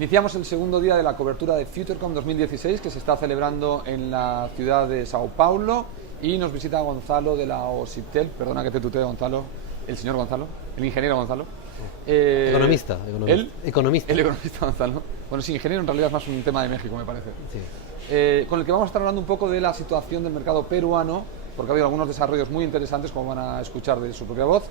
Iniciamos el segundo día de la cobertura de FutureCom 2016 que se está celebrando en la ciudad de Sao Paulo y nos visita Gonzalo de la OSIPTEL, perdona que te tutee Gonzalo, el señor Gonzalo, el ingeniero Gonzalo. Economista. El economista Gonzalo. Bueno, sí, ingeniero en realidad es más un tema de México, me parece. Sí. Con el que vamos a estar hablando un poco de la situación del mercado peruano, porque ha habido algunos desarrollos muy interesantes, como van a escuchar de su propia voz,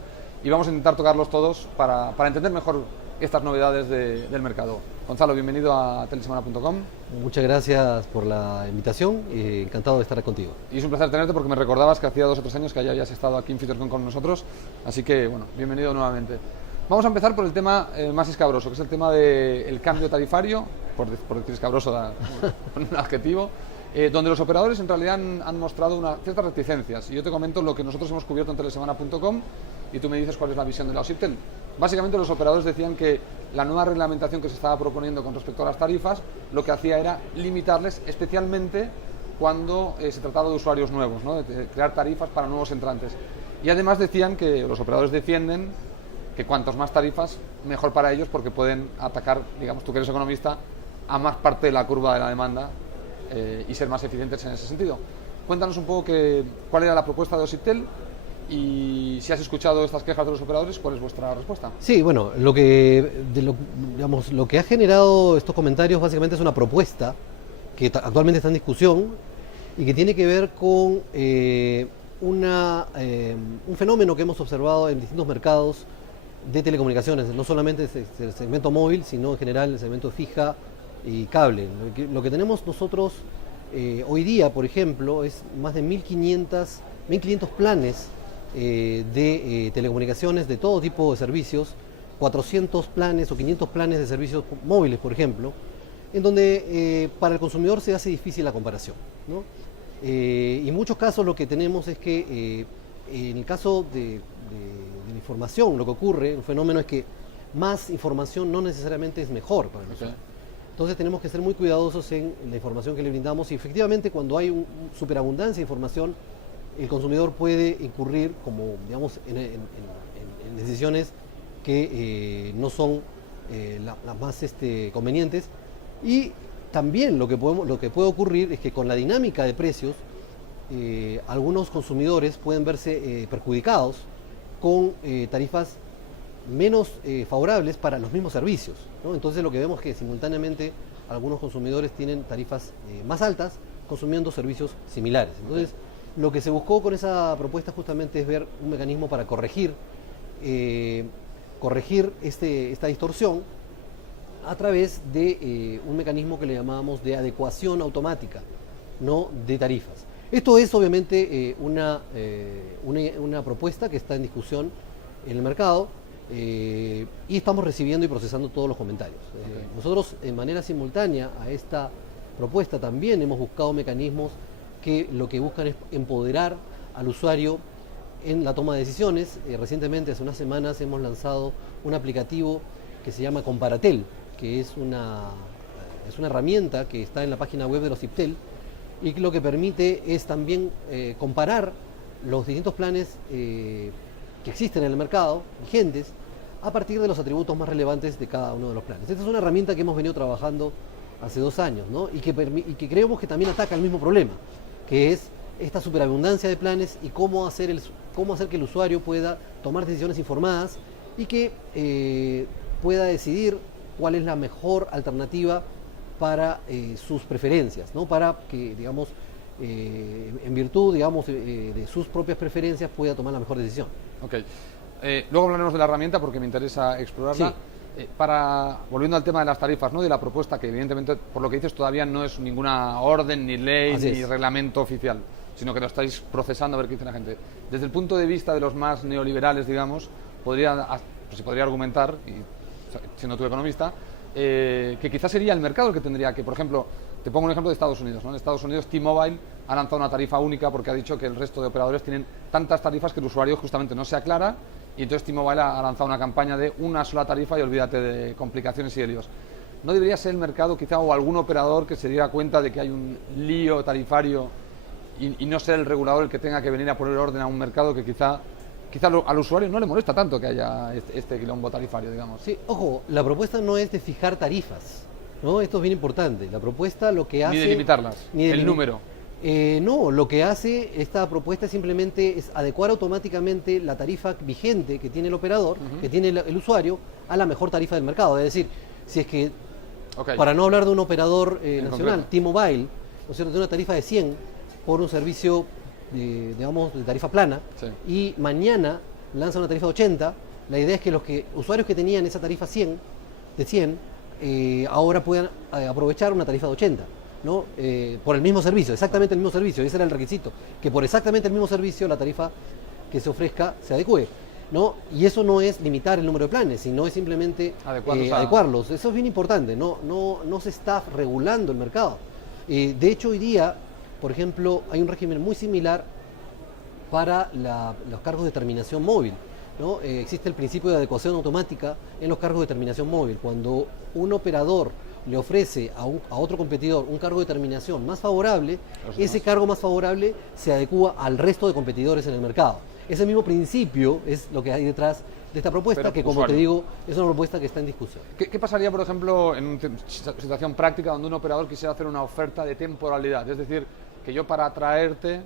y vamos a intentar tocarlos todos para entender mejor estas novedades del mercado. Gonzalo, bienvenido a telesemana.com. Muchas gracias por la invitación y encantado de estar contigo. Y es un placer tenerte porque me recordabas que hacía 2 o 3 años que ya habías estado aquí en FutureCom con nosotros, así que bueno, bienvenido nuevamente. Vamos a empezar por el tema más escabroso, que es el tema del cambio tarifario, por decir escabroso un adjetivo, donde los operadores en realidad han mostrado ciertas reticencias. Y yo te comento lo que nosotros hemos cubierto en telesemana.com y tú me dices cuál es la visión de la OSIPTEL. Básicamente los operadores decían que la nueva reglamentación que se estaba proponiendo con respecto a las tarifas lo que hacía era limitarles, especialmente cuando se trataba de usuarios nuevos, ¿no? De crear tarifas para nuevos entrantes. Y además decían que los operadores defienden que cuantos más tarifas, mejor para ellos, porque pueden atacar, digamos, tú que eres economista, a más parte de la curva de la demanda y ser más eficientes en ese sentido. Cuéntanos un poco cuál era la propuesta de OSIPTEL y si has escuchado estas quejas de los operadores, ¿cuál es vuestra respuesta? Sí, bueno, lo que ha generado estos comentarios básicamente es una propuesta que actualmente está en discusión y que tiene que ver con un fenómeno que hemos observado en distintos mercados de telecomunicaciones, no solamente el segmento móvil, sino en general el segmento fija y cable. Lo que tenemos nosotros hoy día, por ejemplo, es más de 1.500 planes de telecomunicaciones de todo tipo de servicios, 400 planes o 500 planes de servicios móviles, por ejemplo, en donde para el consumidor se hace difícil la comparación, ¿no? Y en muchos casos lo que tenemos es que en el caso de la información, lo que ocurre, un fenómeno es que más información no necesariamente es mejor para nosotros. Entonces tenemos que ser muy cuidadosos en la información que le brindamos y efectivamente cuando hay superabundancia de información, el consumidor puede incurrir como, digamos, en decisiones que no son las más convenientes. Y también lo que puede ocurrir es que con la dinámica de precios, algunos consumidores pueden verse perjudicados con tarifas menos favorables para los mismos servicios, ¿no? Entonces lo que vemos es que simultáneamente algunos consumidores tienen tarifas más altas consumiendo servicios similares. Entonces lo que se buscó con esa propuesta justamente es ver un mecanismo para corregir esta distorsión a través de un mecanismo que le llamábamos de adecuación automática, no de tarifas. Esto es obviamente una propuesta que está en discusión en el mercado y estamos recibiendo y procesando todos los comentarios. Nosotros en manera simultánea a esta propuesta también hemos buscado mecanismos que lo que buscan es empoderar al usuario en la toma de decisiones. Recientemente, hace unas semanas, hemos lanzado un aplicativo que se llama Comparatel, que es una herramienta que está en la página web de los OSIPTEL y que lo que permite es también comparar los distintos planes que existen en el mercado, vigentes, a partir de los atributos más relevantes de cada uno de los planes. Esta es una herramienta que hemos venido trabajando hace 2 años, ¿no? y que creemos que también ataca el mismo problema, que es esta superabundancia de planes y cómo hacer que el usuario pueda tomar decisiones informadas y que pueda decidir cuál es la mejor alternativa para sus preferencias, ¿no? Para que, digamos, en virtud, digamos, de sus propias preferencias pueda tomar la mejor decisión. Ok. Luego hablaremos de la herramienta porque me interesa explorarla. Sí. Volviendo al tema de las tarifas, ¿no? De la propuesta, que evidentemente, por lo que dices, todavía no es ninguna orden, ni ley, ni reglamento oficial, sino que lo estáis procesando a ver qué dice la gente. Desde el punto de vista de los más neoliberales, digamos, se podría argumentar, y siendo tú economista, que quizás sería el mercado el que tendría que, por ejemplo, te pongo un ejemplo de Estados Unidos, ¿no? En Estados Unidos T-Mobile ha lanzado una tarifa única porque ha dicho que el resto de operadores tienen tantas tarifas que el usuario justamente no se aclara, y entonces T-Mobile ha lanzado una campaña de una sola tarifa y olvídate de complicaciones y de líos. ¿No debería ser el mercado quizá o algún operador que se diera cuenta de que hay un lío tarifario y no ser el regulador el que tenga que venir a poner orden a un mercado que quizá al usuario no le molesta tanto que haya este quilombo tarifario, digamos? Sí, ojo, la propuesta no es de fijar tarifas, ¿no? Esto es bien importante. La propuesta lo que hace... Ni delimitarlas, el número. No, lo que hace esta propuesta simplemente es adecuar automáticamente la tarifa vigente que tiene el operador, que tiene el usuario, a la mejor tarifa del mercado. Es decir, si es que, para no hablar de un operador nacional, T-Mobile, ¿no es cierto?, tiene una tarifa de 100 por un servicio, digamos, de tarifa plana, y mañana lanza una tarifa de 80, la idea es que los usuarios que tenían esa tarifa de 100, ahora puedan aprovechar una tarifa de 80. ¿No? Por el mismo servicio, exactamente el mismo servicio, ese era el requisito, que por exactamente el mismo servicio la tarifa que se ofrezca se adecue, ¿no? Y eso no es limitar el número de planes, sino es simplemente adecuarlos. Eso es bien importante, no se está regulando el mercado. De hecho, hoy día, por ejemplo, hay un régimen muy similar para los cargos de terminación móvil, ¿no? Existe el principio de adecuación automática en los cargos de terminación móvil. Cuando un operador le ofrece a otro competidor un cargo de terminación más favorable, ese cargo más favorable se adecúa al resto de competidores en el mercado. Ese mismo principio es lo que hay detrás de esta propuesta, pero, que como te digo, es una propuesta que está en discusión. ¿Qué pasaría, por ejemplo, en una situación práctica donde un operador quisiera hacer una oferta de temporalidad? Es decir, que yo para atraerte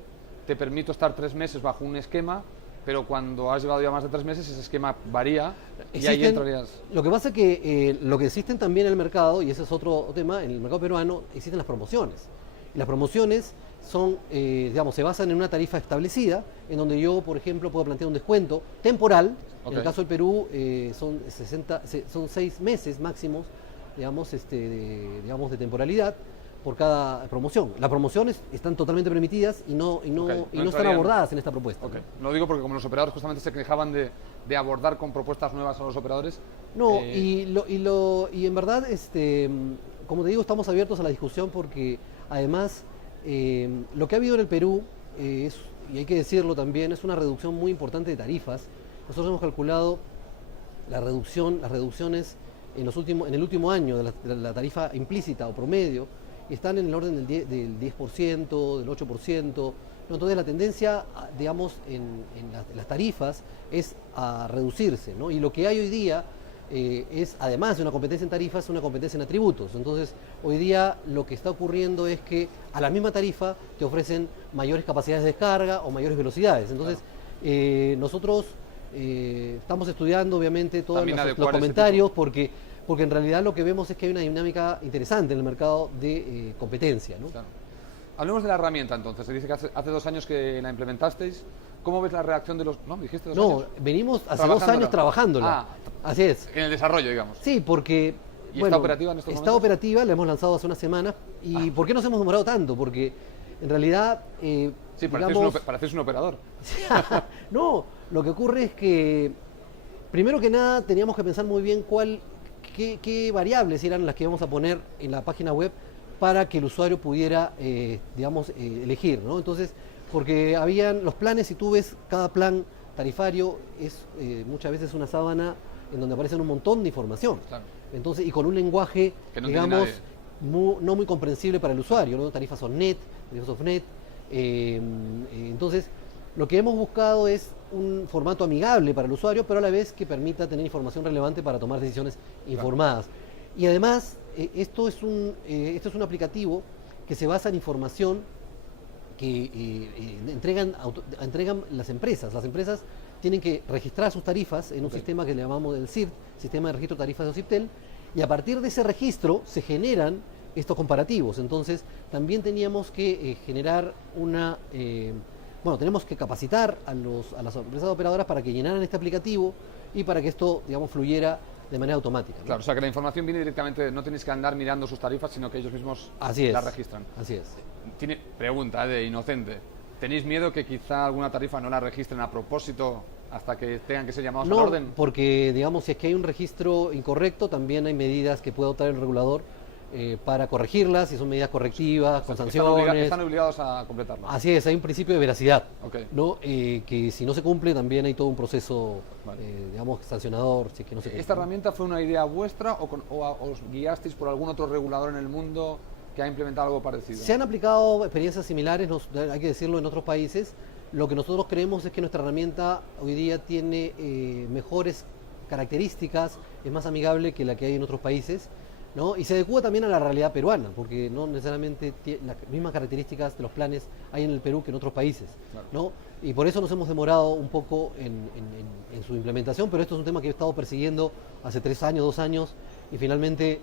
te permito estar 3 meses bajo un esquema, pero cuando has llevado ya más de 3 meses ese esquema varía y ahí entrarías. Lo que pasa es que lo que existen también en el mercado, y ese es otro tema, en el mercado peruano existen las promociones. Y las promociones son, digamos, se basan en una tarifa establecida, en donde yo, por ejemplo, puedo plantear un descuento temporal. En el caso del Perú son 6 meses máximos, digamos, de temporalidad por cada promoción. Las promociones están totalmente permitidas y no están abordadas en esta propuesta. Lo digo porque como los operadores justamente se quejaban de abordar con propuestas nuevas a los operadores. Y en verdad, como te digo, estamos abiertos a la discusión porque además lo que ha habido en el Perú y hay que decirlo también, es una reducción muy importante de tarifas. Nosotros hemos calculado las reducciones en el último año de la tarifa implícita o promedio, están en el orden del 10%, del 8%. ¿No? Entonces la tendencia, digamos, en las tarifas es a reducirse, ¿no? Y lo que hay hoy día es, además de una competencia en tarifas, una competencia en atributos. Entonces, hoy día lo que está ocurriendo es que a la misma tarifa te ofrecen mayores capacidades de descarga o mayores velocidades. Entonces, nosotros estamos estudiando, obviamente, todos los comentarios porque en realidad lo que vemos es que hay una dinámica interesante en el mercado de competencia, ¿no? Claro. Hablemos de la herramienta entonces. Se dice que hace 2 años que la implementasteis. ¿Cómo ves la reacción de los...? ¿No? ¿Dijiste 2 años? Venimos hace 2 años trabajándola. Así es. En el desarrollo, digamos. Sí, porque... ¿Y está operativa en estos momentos? Está operativa, la hemos lanzado hace una semana. ¿Y por qué nos hemos demorado tanto? Porque en realidad... sí, pareces un operador. No, lo que ocurre es que, primero que nada, teníamos que pensar muy bien qué variables eran las que íbamos a poner en la página web para que el usuario pudiera, elegir, ¿no? Entonces, porque habían los planes, si tú ves cada plan tarifario, es muchas veces una sábana en donde aparecen un montón de información. Claro. Entonces, y con un lenguaje, digamos, no muy comprensible para el usuario, ¿no? Tarifas on-net, tarifas off-net. Entonces, lo que hemos buscado es un formato amigable para el usuario, pero a la vez que permita tener información relevante para tomar decisiones informadas. Y además, esto es un aplicativo que se basa en información que entregan las empresas. Las empresas tienen que registrar sus tarifas en un sistema que le llamamos el CIRT, Sistema de Registro de Tarifas de OCIPTEL, y a partir de ese registro se generan estos comparativos. Entonces, también teníamos que generar tenemos que capacitar a las empresas operadoras para que llenaran este aplicativo y para que esto, digamos, fluyera de manera automática, ¿no? Claro, o sea que la información viene directamente, no tenéis que andar mirando sus tarifas, sino que ellos mismos la registran. Así es. Pregunta de inocente. ¿Tenéis miedo que quizá alguna tarifa no la registren a propósito hasta que tengan que ser llamados a la orden? No, porque, digamos, si es que hay un registro incorrecto, también hay medidas que puede adoptar el regulador para corregirlas, si son medidas correctivas, con sanciones. Están obligados a completarlas. Así es, hay un principio de veracidad, ¿no? Que si no se cumple también hay todo un proceso, sancionador. Si es que no se cumple. ¿Esta herramienta fue una idea vuestra o os guiasteis por algún otro regulador en el mundo que ha implementado algo parecido? Se han aplicado experiencias similares, hay que decirlo, en otros países. Lo que nosotros creemos es que nuestra herramienta hoy día tiene mejores características, es más amigable que la que hay en otros países. ¿no? Y se adecua también a la realidad peruana, porque no necesariamente las mismas características de los planes hay en el Perú que en otros países, Claro. ¿no? Y por eso nos hemos demorado un poco en su implementación, pero esto es un tema que he estado persiguiendo hace 3 años, 2 años, y finalmente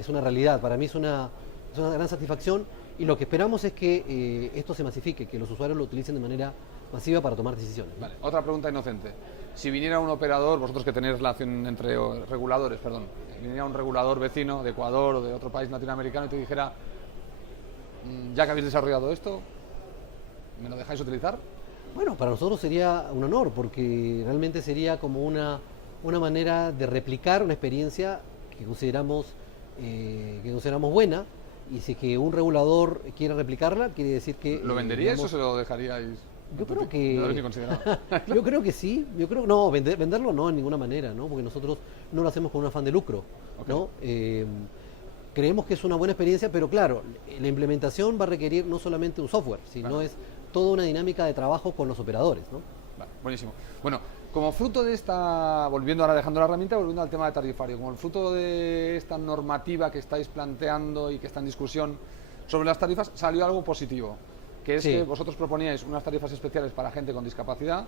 es una realidad. Para mí es una gran satisfacción, y lo que esperamos es que esto se masifique, que los usuarios lo utilicen de manera masiva para tomar decisiones, ¿no? Vale, otra pregunta inocente. Si viniera un operador, vosotros que tenéis relación entre reguladores, perdón, viniera un regulador vecino de Ecuador o de otro país latinoamericano y te dijera, ya que habéis desarrollado esto, ¿me lo dejáis utilizar? Bueno, para nosotros sería un honor, porque realmente sería como una manera de replicar una experiencia que consideramos buena, y si es que un regulador quiere replicarla, quiere decir que... ¿Lo venderíais o se lo dejaríais? Yo creo No lo que... habéis ni considerado. Yo creo que sí, no, venderlo no, en ninguna manera, ¿no? Porque nosotros no lo hacemos con un afán de lucro, ¿no? Creemos que es una buena experiencia, pero claro, la implementación va a requerir no solamente un software, sino Claro. es toda una dinámica de trabajo con los operadores, ¿no? Vale, buenísimo. Bueno, como fruto de esta, volviendo ahora dejando la herramienta, volviendo al tema de tarifario, como el fruto de esta normativa que estáis planteando y que está en discusión sobre las tarifas, salió algo positivo, que es Sí. que vosotros proponíais unas tarifas especiales para gente con discapacidad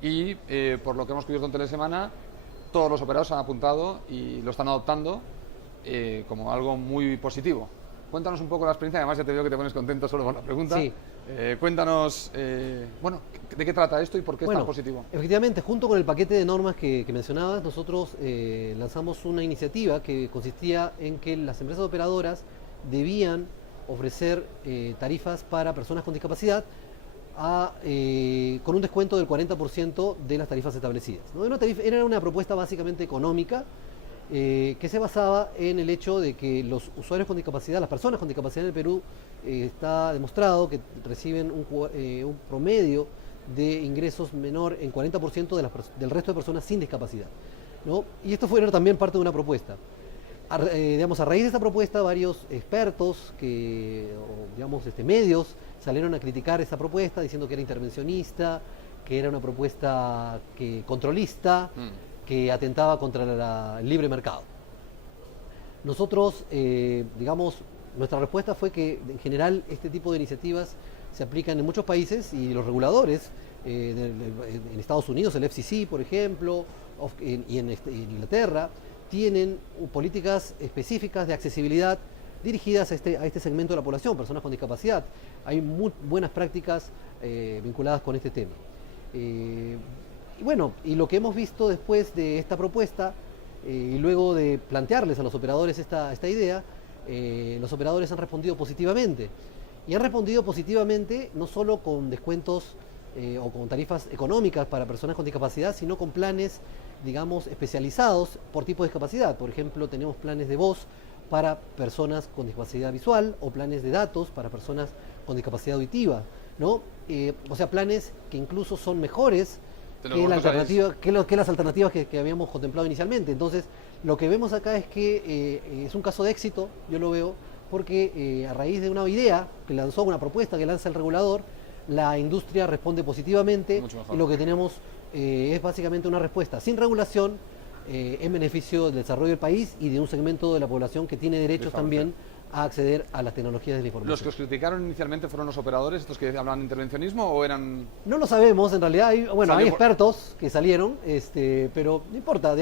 y, por lo que hemos cubierto en Telesemana, todos los operadores se han apuntado y lo están adoptando como algo muy positivo. Cuéntanos un poco la experiencia, además ya te veo que te pones contento solo con la pregunta. Sí. Cuéntanos, bueno, ¿de qué trata esto y por qué es tan positivo? Efectivamente, junto con el paquete de normas que mencionabas, nosotros lanzamos una iniciativa que consistía en que las empresas operadoras debían ofrecer tarifas para personas con discapacidad con un descuento del 40% de las tarifas establecidas, ¿no? Era una propuesta básicamente económica, que se basaba en el hecho de que los usuarios con discapacidad, las personas con discapacidad en el Perú, está demostrado que reciben un promedio de ingresos menor en 40% del resto de personas sin discapacidad, ¿no? Y esto fue también parte de una propuesta. A raíz de esta propuesta, varios expertos, medios, salieron a criticar esta propuesta diciendo que era intervencionista, que era una propuesta controlista, que atentaba contra el libre mercado. Nosotros, nuestra respuesta fue que en general este tipo de iniciativas se aplican en muchos países, y los reguladores, en Estados Unidos, el FCC, por ejemplo, y en Inglaterra, tienen políticas específicas de accesibilidad dirigidas a este segmento de la población, personas con discapacidad. Hay muy buenas prácticas vinculadas con este tema. Y lo que hemos visto después de esta propuesta, y luego de plantearles a los operadores esta idea, los operadores han respondido positivamente. Y han respondido positivamente no solo con descuentos o con tarifas económicas para personas con discapacidad, sino con planes, especializados por tipo de discapacidad. Por ejemplo, tenemos planes de voz para personas con discapacidad visual, o planes de datos para personas con discapacidad auditiva, ¿no? O sea, planes que incluso son mejores que las alternativas que habíamos contemplado inicialmente. Entonces, lo que vemos acá es que es un caso de éxito, yo lo veo, porque a raíz de una idea que lanzó, una propuesta que lanza el regulador, la industria responde positivamente, y lo que tenemos es básicamente una respuesta sin regulación, en beneficio del desarrollo del país y de un segmento de la población que tiene derechos también a acceder a las tecnologías de la información. ¿Los que os criticaron inicialmente fueron los operadores, estos que hablaban de intervencionismo, o eran...? No lo sabemos, en realidad hay expertos que salieron, pero no importa,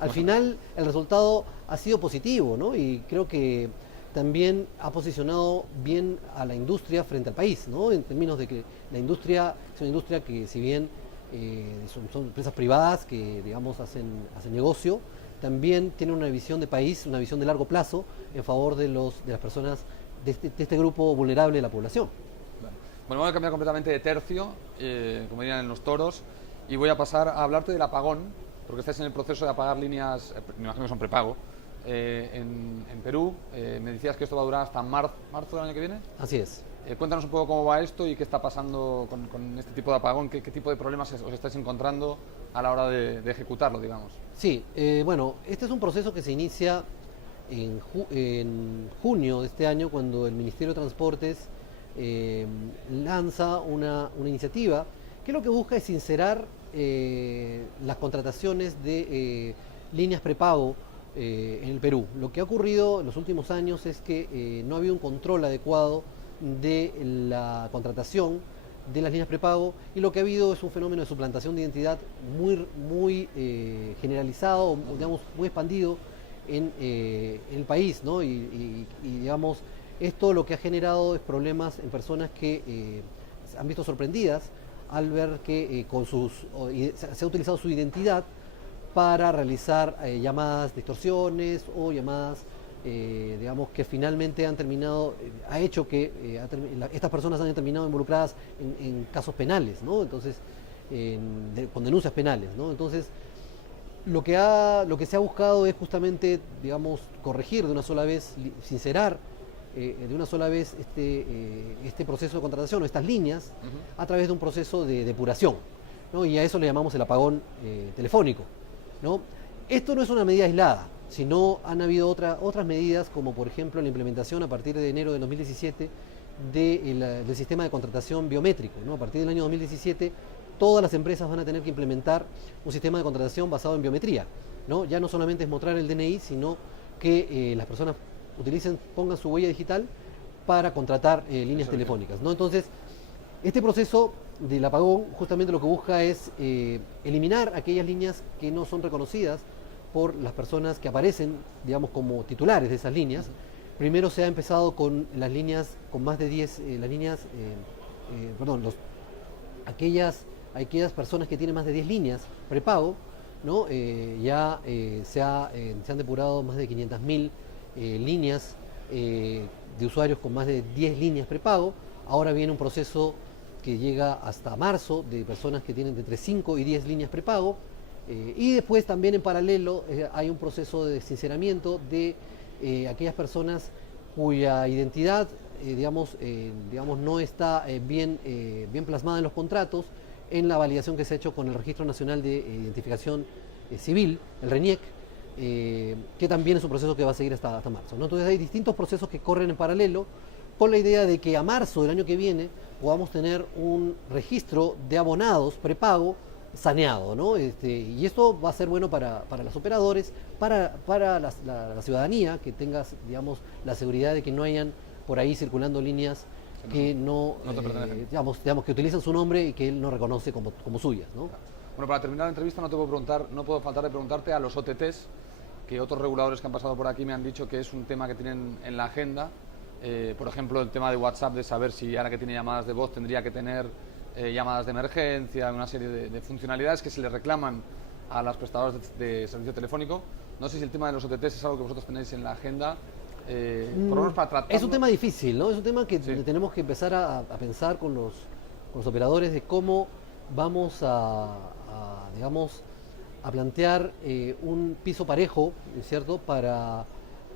al final el resultado ha sido positivo, ¿no? Y creo que también ha posicionado bien a la industria frente al país, ¿no? En términos de que la industria es una industria que, si bien son empresas privadas que hacen negocio, también tiene una visión de país, una visión de largo plazo en favor de las personas de este grupo vulnerable de la población. Bueno, voy a cambiar completamente de tercio, como dirían en los toros, y voy a pasar a hablarte del apagón, porque estás en el proceso de apagar líneas, me imagino que son prepago, en Perú. Me decías que esto va a durar hasta marzo del año que viene. Así es. Cuéntanos un poco cómo va esto y qué está pasando con este tipo de apagón, qué tipo de problemas os estáis encontrando a la hora de ejecutarlo, digamos. Sí, este es un proceso que se inicia en junio de este año, cuando el Ministerio de Transportes lanza una iniciativa que lo que busca es sincerar las contrataciones de líneas prepago en el Perú. Lo que ha ocurrido en los últimos años es que no ha habido un control adecuado de la contratación de las líneas prepago, y lo que ha habido es un fenómeno de suplantación de identidad muy generalizado, digamos, muy expandido en el país, ¿no? Digamos, esto lo que ha generado es problemas en personas que se han visto sorprendidas al ver que se ha utilizado su identidad para realizar llamadas de extorsiones o llamadas, digamos, que finalmente han terminado, ha hecho que estas personas han terminado involucradas en casos penales, ¿no? Entonces, con denuncias penales, ¿no? Entonces, lo que se ha buscado es justamente, digamos, corregir de una sola vez, sincerar de una sola vez este proceso de contratación o estas líneas a través de un proceso de depuración, ¿no? Y a eso le llamamos el apagón telefónico, ¿no? Esto no es una medida aislada, sino han habido otras medidas, como por ejemplo la implementación a partir de enero de 2017 del sistema de contratación biométrico, ¿no? A partir del año 2017 todas las empresas van a tener que implementar un sistema de contratación basado en biometría, ¿no? Ya no solamente es mostrar el DNI, sino que las personas pongan su huella digital para contratar líneas telefónicas, ¿no? Entonces, este proceso del apagón justamente lo que busca es eliminar aquellas líneas que no son reconocidas por las personas que aparecen, digamos, como titulares de esas líneas. Primero se ha empezado con las líneas con más de 10, aquellas personas que tienen más de 10 líneas prepago, ¿no? Se han depurado más de 500.000 líneas de usuarios con más de 10 líneas prepago. Ahora viene un proceso que llega hasta marzo de personas que tienen entre 5 y 10 líneas prepago, y después también en paralelo hay un proceso de sinceramiento de aquellas personas cuya identidad digamos, no está bien plasmada en los contratos, en la validación que se ha hecho con el Registro Nacional de Identificación Civil, el RENIEC, que también es un proceso que va a seguir hasta marzo, ¿no? Entonces hay distintos procesos que corren en paralelo, con la idea de que a marzo del año que viene podamos tener un registro de abonados prepago saneado, ¿no? Y esto va a ser bueno para los operadores, para la ciudadanía, que tenga, digamos, la seguridad de que no hayan por ahí circulando líneas que digamos, que utilizan su nombre y que él no reconoce como suyas, ¿no? Bueno, para terminar la entrevista no puedo faltar de preguntarte a los OTTs, que otros reguladores que han pasado por aquí me han dicho que es un tema que tienen en la agenda. Por ejemplo, el tema de WhatsApp, de saber si ahora que tiene llamadas de voz tendría que tener llamadas de emergencia, una serie de funcionalidades que se le reclaman a las prestadoras de servicio telefónico. No sé si el tema de los OTTs es algo que vosotros tenéis en la agenda, por lo menos para tratar. Es un tema difícil, ¿no? Es un tema que tenemos que empezar a pensar con los operadores de cómo vamos digamos, a plantear un piso parejo, ¿cierto?, para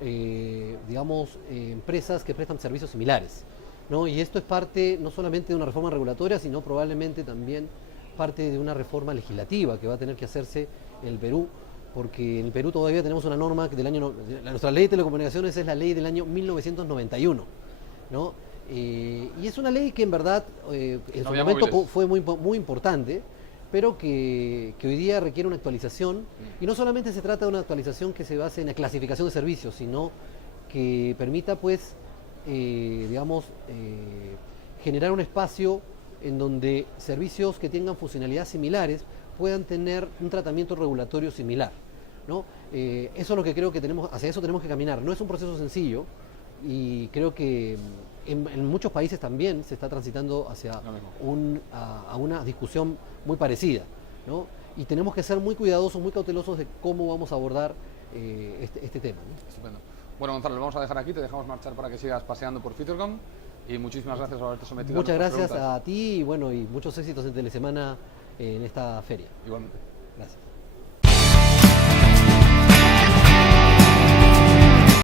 digamos, empresas que prestan servicios similares, ¿no? Y esto es parte no solamente de una reforma regulatoria, sino probablemente también parte de una reforma legislativa que va a tener que hacerse en el Perú, porque en el Perú todavía tenemos una norma nuestra ley de telecomunicaciones es la ley del año 1991, ¿no? Y es una ley que en verdad en su momento fue muy importante, pero que hoy día requiere una actualización, y no solamente se trata de una actualización que se base en la clasificación de servicios, sino que permita, pues, digamos, generar un espacio en donde servicios que tengan funcionalidades similares puedan tener un tratamiento regulatorio similar, ¿no? Eso es lo que creo que hacia eso tenemos que caminar. No es un proceso sencillo, y creo que en muchos países también se está transitando hacia a una discusión muy parecida, ¿no? Y tenemos que ser muy cuidadosos, muy cautelosos de cómo vamos a abordar este tema, ¿no? Estupendo. Bueno, Gonzalo, lo vamos a dejar aquí, te dejamos marchar para que sigas paseando por Fiturcom, y muchísimas gracias por haberte sometido. Muchas gracias a ti, y bueno, y muchos éxitos en Telesemana en esta feria. Igualmente. Gracias.